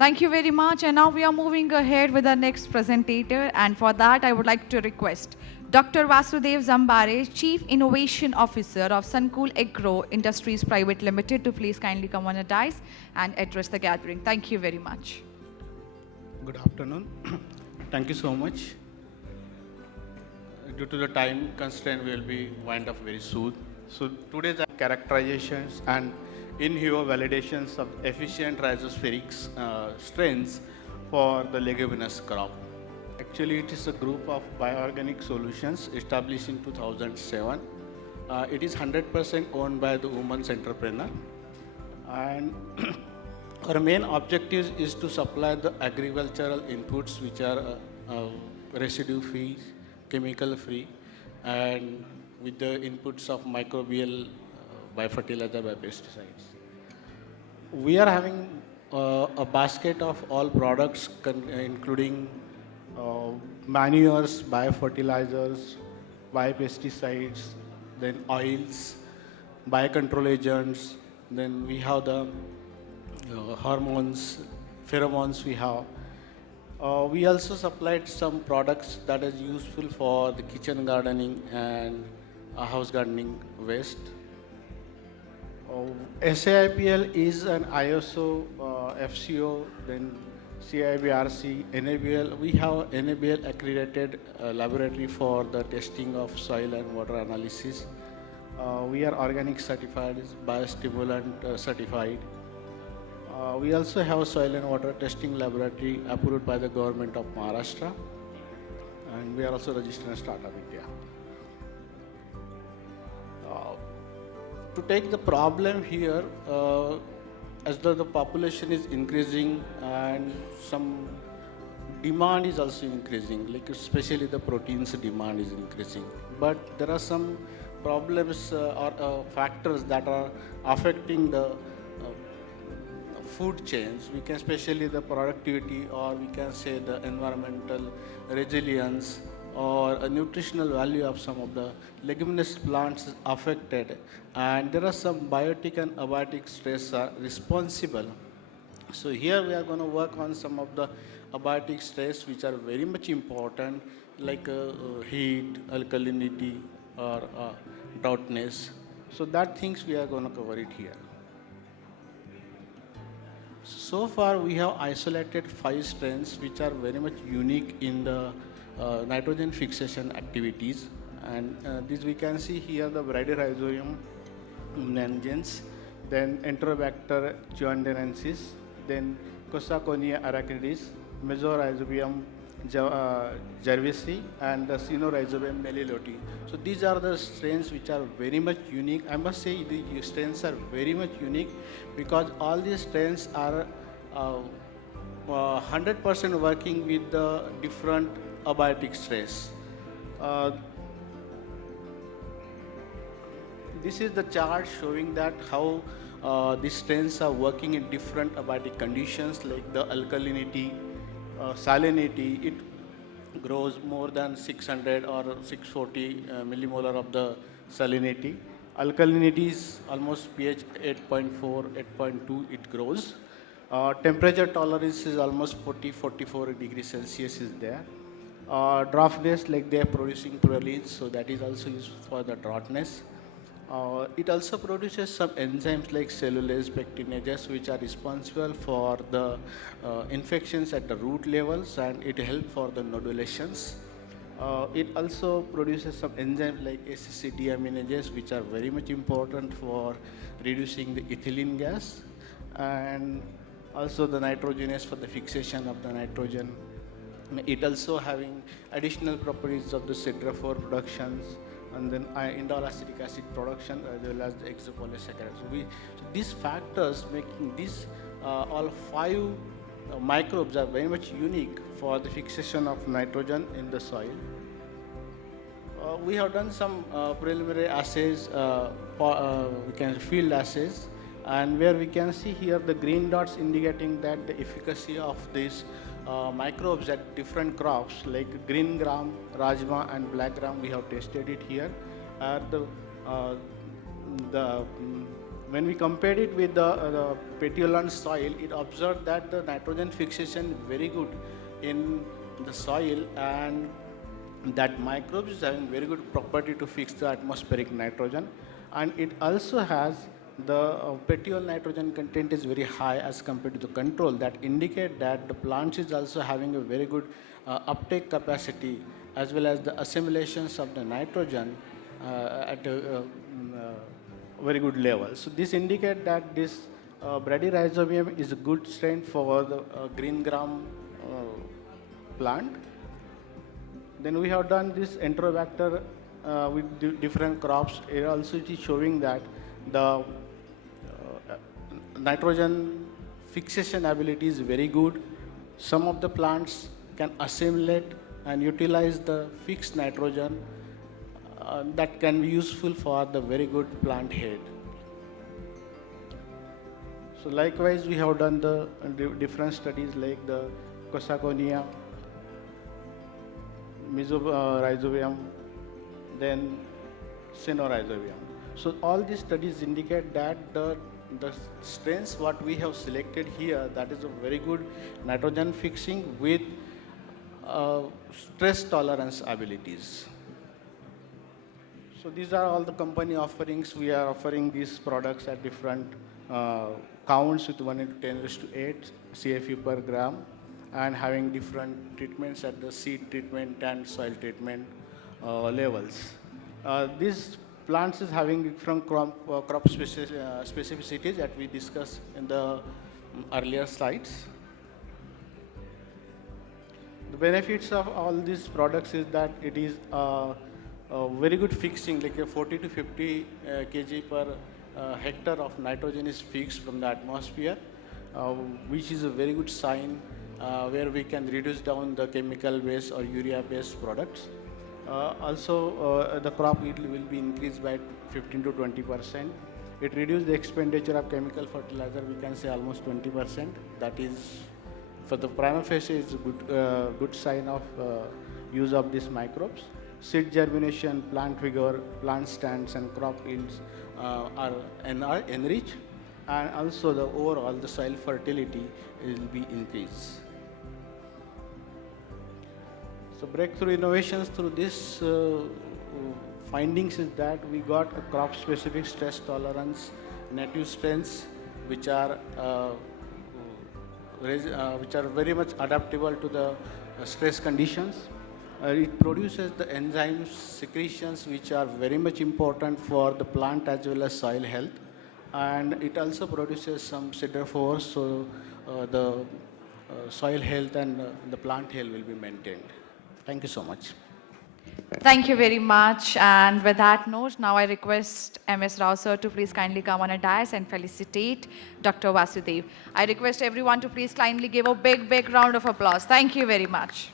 Thank you very much. And now we are moving ahead with our next presentator. And for that, I would like to request Dr. Vasudeo Zambre, Chief Innovation Officer of Sonkul Agro Industries Pvt. Limited, to please kindly come on a dais and address the gathering. Thank you very much. Good afternoon. Thank you so much. Due to the time constraint, we will be wind up very soon. So today's characterizations and in vivo validations of efficient rhizospheric strains for the leguminous crop. Actually, it is a group of bioorganic solutions established in 2007. It is 100% owned by the women's entrepreneur. And our main objective is to supply the agricultural inputs which are residue-free, chemical-free, and with the inputs of microbial biofertilizer, biopesticides. We are having a basket of all products including manures, biofertilizers, biopesticides, then oils, biocontrol agents, then we have the hormones, pheromones we have. We also supplied some products that is useful for the kitchen gardening and house gardening waste. SAIPL is an ISO, FCO, then CIBRC, NABL. We have NABL accredited laboratory for the testing of soil and water analysis. We are organic certified, biostimulant certified. We also have soil and water testing laboratory approved by the government of Maharashtra, and we are also registered in Startup India. To take the problem here, as the population is increasing and some demand is also increasing, like especially the proteins demand is increasing. But there are some problems or factors that are affecting the food chains. We can especially the productivity, or we can say the environmental resilience, or a nutritional value of some of the leguminous plants is affected, and there are some biotic and abiotic stress are responsible. So here we are going to work on some of the abiotic stress which are very much important, like heat, alkalinity, or droughtness. So that things we are going to cover it here. So far we have isolated 5 strains which are very much unique in the nitrogen fixation activities, and this we can see here: the Bradyrhizorium nangens, then Enterobacter guandensis, then Cosaconia arachidis, Mesorhizobium jervisi, and the Sinorhizobium meliloti. So these are the strains which are very much unique. I must say the strains are very much unique because all these strains are 100% working with the different abiotic stress. This is the chart showing that how these strains are working in different abiotic conditions, like the alkalinity, salinity. It grows more than 600 or 640 millimolar of the salinity. Alkalinity is almost pH 8.4, 8.2 it grows. Temperature tolerance is almost 44 degrees Celsius is there. Droughtness, like they are producing prolines, so that is also used for the droughtness. It also produces some enzymes like cellulase pectinases, which are responsible for the infections at the root levels, and it helps for the nodulations. It also produces some enzymes like ACC deaminases, which are very much important for reducing the ethylene gas, and also the nitrogenase for the fixation of the nitrogen. It also having additional properties of the siderophore productions, and then indole acetic acid production, as well as the exopolysaccharides. So these factors making these all 5 microbes are very much unique for the fixation of nitrogen in the soil. We have done some preliminary assays, we can field assays, and where we can see here the green dots indicating that the efficacy of these microbes at different crops like green gram, rajma, and black gram. We have tested it here. The when we compared it with the petiolate soil, it observed that the nitrogen fixation very good in the soil, and that microbes is having very good property to fix the atmospheric nitrogen, and it also has the petiole nitrogen content is very high as compared to the control, that indicate that the plants is also having a very good uptake capacity as well as the assimilations of the nitrogen at a very good level. So this indicate that this bradyrhizobium is a good strain for the green gram plant. Then we have done this enterobacter with different crops. It also is showing that the nitrogen fixation ability is very good. Some of the plants can assimilate and utilize the fixed nitrogen that can be useful for the very good plant head. So likewise, we have done the different studies like the Cosaconia, Mesorhizobium, then Sinorhizobium. So all these studies indicate that the strains what we have selected here, that is a very good nitrogen fixing with stress tolerance abilities. So these are all the company offerings. We are offering these products at different counts with 1 into 10 raised to 8 CFU per gram, and having different treatments at the seed treatment and soil treatment levels. These plants is having different crop specificities that we discussed in the earlier slides. The benefits of all these products is that it is very good fixing, like a 40 to 50 kg per hectare of nitrogen is fixed from the atmosphere, which is a very good sign where we can reduce down the chemical based or urea based products. Also, the crop yield will be increased by 15 to 20%. It reduces the expenditure of chemical fertilizer, we can say almost 20%. That is, for the prima facie, is a good sign of use of these microbes. Seed germination, plant vigor, plant stands, and crop yields are enriched, and also the overall the soil fertility will be increased. So breakthrough innovations through this findings is that we got a crop specific stress tolerance native strains which are very much adaptable to the stress conditions. It produces the enzymes secretions which are very much important for the plant as well as soil health, and it also produces some siderophores, so the soil health and the plant health will be maintained. Thank you so much. Thank you very much. And with that note, now I request MS Rao sir to please kindly come on a dais and felicitate Dr. Vasudev. I request everyone to please kindly give a big round of applause. Thank you very much.